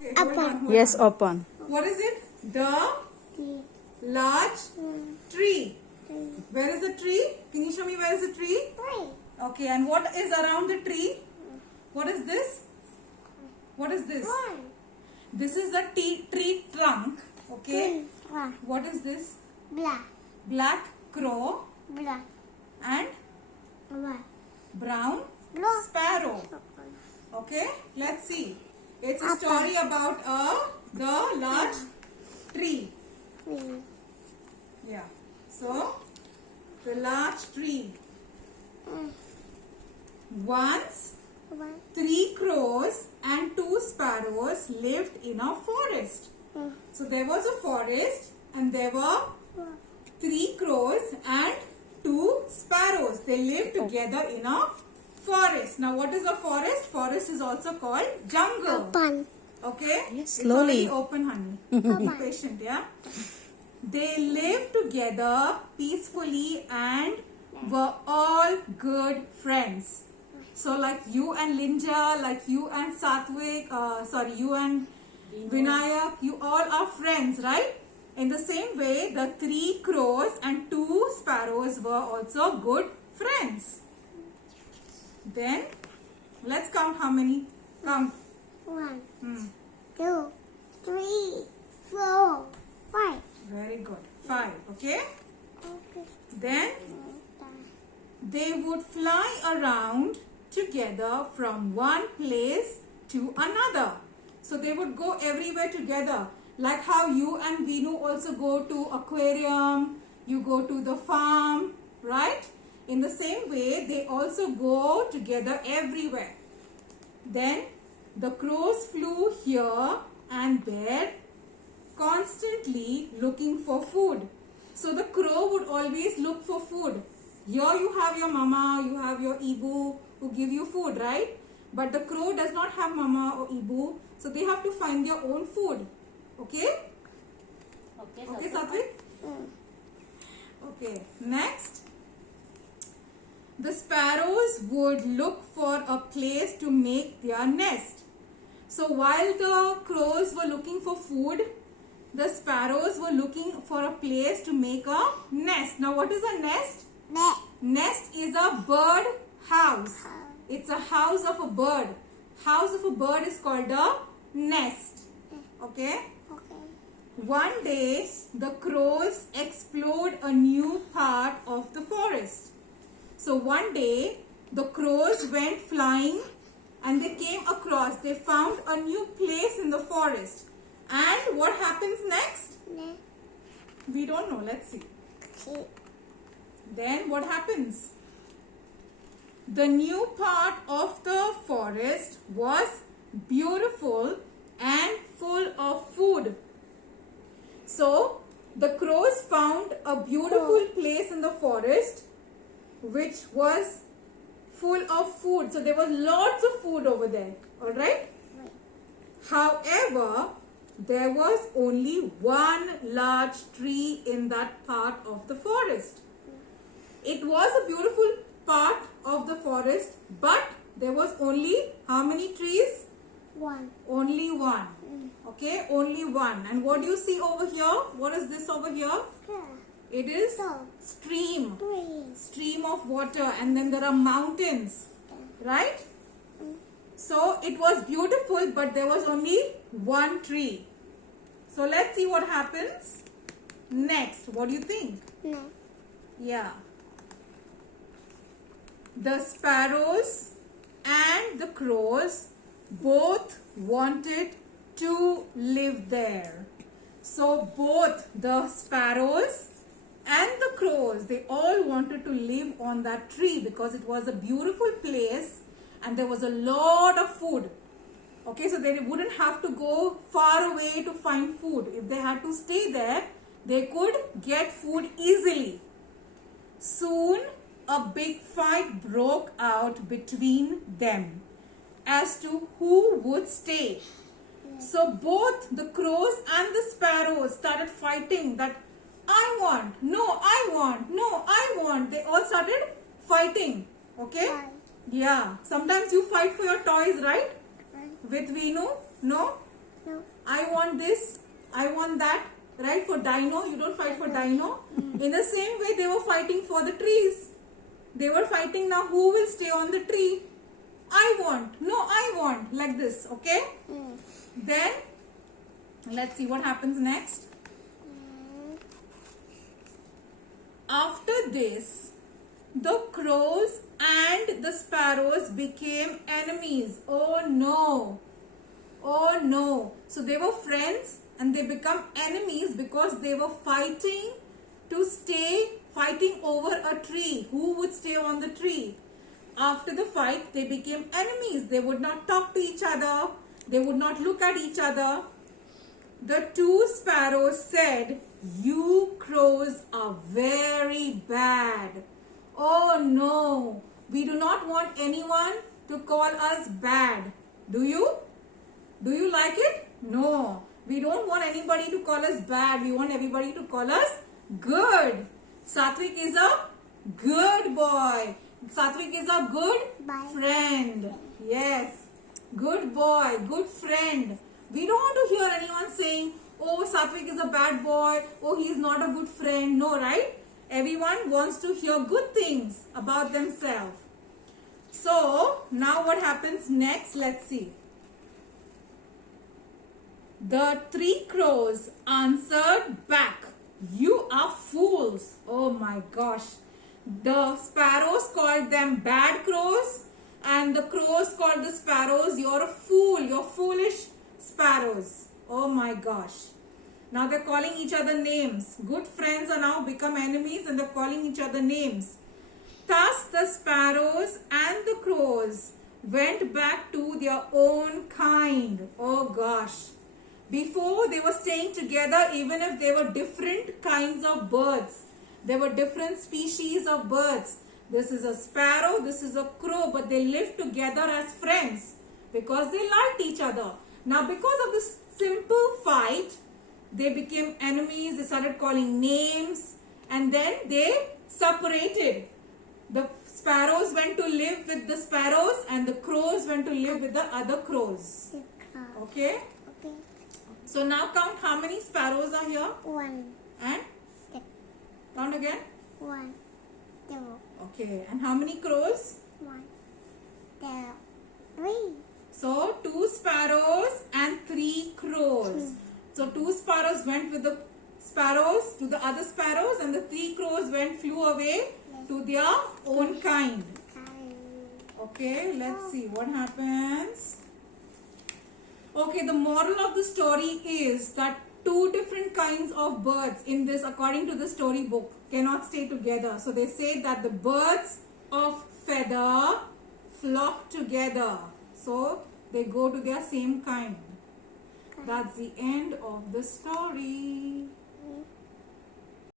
Okay, hold on, hold Yes, on. open. What is it? The large tree. Where is the tree? Can you show me where is the tree? Okay, and what is around the tree? What is this? What is this? This is the tree trunk. Okay. What is this? Black. Black crow Black. and Black. brown Black. sparrow. Okay, let's see. It's a story about the large tree. Yeah. So, the large tree. Once, 3 crows and 2 sparrows lived in a forest. So, there was a forest and there were 3 crows and 2 sparrows. They lived together in a forest. Now, what is a forest? Forest is also called jungle. Open. Okay? Yes, It's slowly. already open, honey. Be patient, yeah? They lived together peacefully and were all good friends. So like you and Linja, like you and Satvik, you and Vinayak, you all are friends, right? In the same way, the 3 crows and 2 sparrows were also good friends. Then, let's count how many. Count. 1, Hmm. 2, 3, 4, 5. Very good. 5. Okay. Okay. Then, they would fly around together from one place to another. So they would go everywhere together. Like how you and Vinu also go to aquarium, you go to the farm, right? In the same way, they also go together everywhere. Then the crows flew here and there, constantly looking for food. So the crow would always look for food. Here you have your mama, you have your Ibu who give you food, right? But the crow does not have mama or Ibu, so they have to find their own food. Okay? Okay, Satvik? Okay, next. The sparrows would look for a place to make their nest. So while the crows were looking for food, the sparrows were looking for a place to make a nest. Now what is a nest? Nest is a bird house. It's a house of a bird. House of a bird is called a nest. Okay? One day, the crows explored a new part of the forest. So one day, the crows went flying and they came across, they found a new place in the forest. And what happens next? We don't know. Let's see. Then what happens? The new part of the forest was beautiful and full of food. So the crows found a beautiful place in the forest which was full of food. So there was lots of food over there. Alright? However, there was only one large tree in that part of the forest. It was a beautiful part of the forest, but there was only how many trees? 1. Only one. Okay, only one. And what do you see over here? What is this over here? It is stream. Stream of water, and then there are mountains. Right? So it was beautiful, but there was only one tree. So let's see what happens next. What do you think? Yeah. The sparrows and the crows both wanted to live there. So both the sparrows and the crows, they all wanted to live on that tree because it was a beautiful place and there was a lot of food. Okay, so they wouldn't have to go far away to find food. If they had to stay there, they could get food easily. Soon, a big fight broke out between them as to who would stay. So both the crows and the sparrows started fighting that I want, no, I want, no, I want. They all started fighting. Okay? Yeah. Sometimes you fight for your toys, right? With Vinu? No? No. I want this, I want that, right? For dino, you don't fight for dino. In the same way, they were fighting for the trees. They were fighting now who will stay on the tree. I want, no, I want, like this, okay? Then, let's see what happens next. After this, the crows and the sparrows became enemies. Oh no. Oh no. So they were friends and they become enemies because they were fighting over a tree. Who would stay on the tree? After the fight, they became enemies. They would not talk to each other. They would not look at each other. The two sparrows said, "You crows are very bad. Oh no, we do not want anyone to call us bad. Do you? Do you like it? No, we don't want anybody to call us bad. We want everybody to call us good. Satvik is a good boy. Satvik is a good Bye. friend. Yes, good boy, good friend. We don't want to hear anyone saying, oh, Satvik is a bad boy. Oh, he is not a good friend. No, right? Everyone wants to hear good things about themselves. So, now what happens next? Let's see. The three crows answered back, "You are fools." Oh my gosh. The sparrows called them bad crows, and the crows called the sparrows, "You're a fool, you're foolish sparrows." Oh my gosh. Now they're calling each other names. Good friends are now become enemies and they're calling each other names. Thus the sparrows and the crows went back to their own kind. Oh gosh. Before they were staying together even if they were different kinds of birds. There were different species of birds. This is a sparrow, this is a crow, but they lived together as friends because they liked each other. Now because of this simple fight, they became enemies, they started calling names and then they separated. The sparrows went to live with the sparrows and the crows went to live with the other crows. Okay? Okay. So now count how many sparrows are here 1, and 2, count again. 1, 2, Okay, and how many crows? 1, 2, 3. So 2 sparrows and 3 crows. So 2 sparrows went with the sparrows to the other sparrows and the 3 crows flew away to their own kind. Okay, let's see what happens. Okay, the moral of the story is that 2 different kinds of birds in this, according to the storybook, cannot stay together. So they say that the birds of feather flock together. So they go to their same kind. That's the end of the story.